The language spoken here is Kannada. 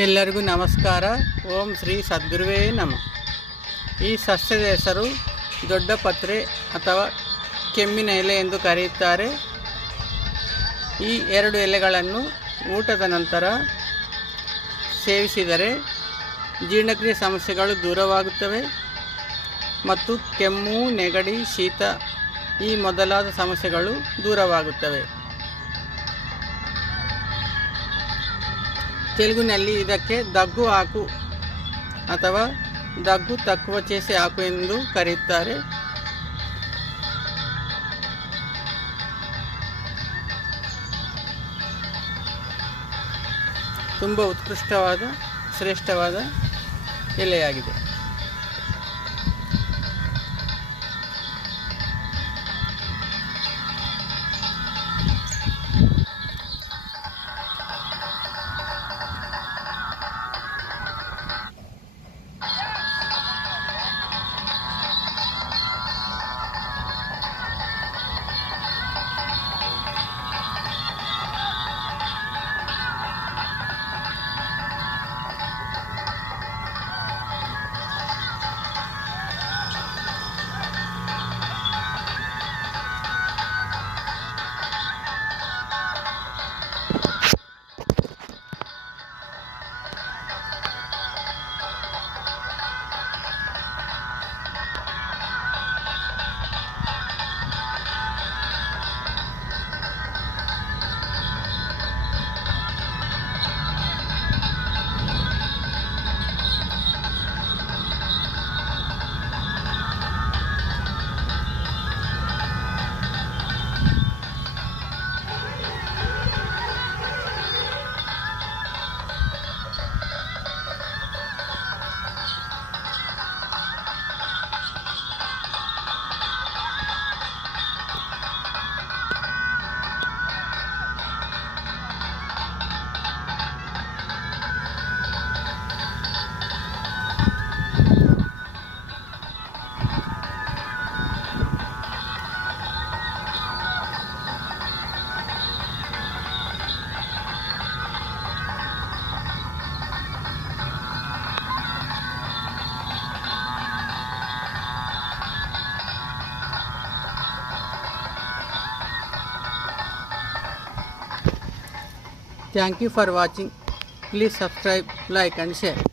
ಎಲ್ಲರಿಗೂ ನಮಸ್ಕಾರ. ಓಂ ಶ್ರೀ ಸದ್ಗುರುವೇ ನಮಃ. ಈ ಸಸ್ಯದ ಹೆಸರು ದೊಡ್ಡ ಪತ್ರೆ ಅಥವಾ ಕೆಮ್ಮಿನ ಎಲೆ ಎಂದು ಕರೆಯುತ್ತಾರೆ. ಈ 2 ಎಲೆಗಳನ್ನು ಊಟದ ನಂತರ ಸೇವಿಸಿದರೆ ಜೀರ್ಣಕ್ರಿಯೆ ಸಮಸ್ಯೆಗಳು ದೂರವಾಗುತ್ತವೆ ಮತ್ತು ಕೆಮ್ಮು, ನೆಗಡಿ, ಶೀತ ಈ ಮೊದಲಾದ ಸಮಸ್ಯೆಗಳು ದೂರವಾಗುತ್ತವೆ. ತೆಲುಗಿನಲ್ಲಿ ಇದಕ್ಕೆ దగ్గు ಆಕು ಅಥವಾ దగ్గు తక్కువ చేసే ಆಕು ಎಂದು ಕರೆಯುತ್ತಾರೆ. ತುಂಬ ಉತ್ಕೃಷ್ಟವಾದ ಶ್ರೇಷ್ಠವಾದ ಎಲೆಯಾಗಿದೆ. Thank you for watching. Please subscribe, like and share.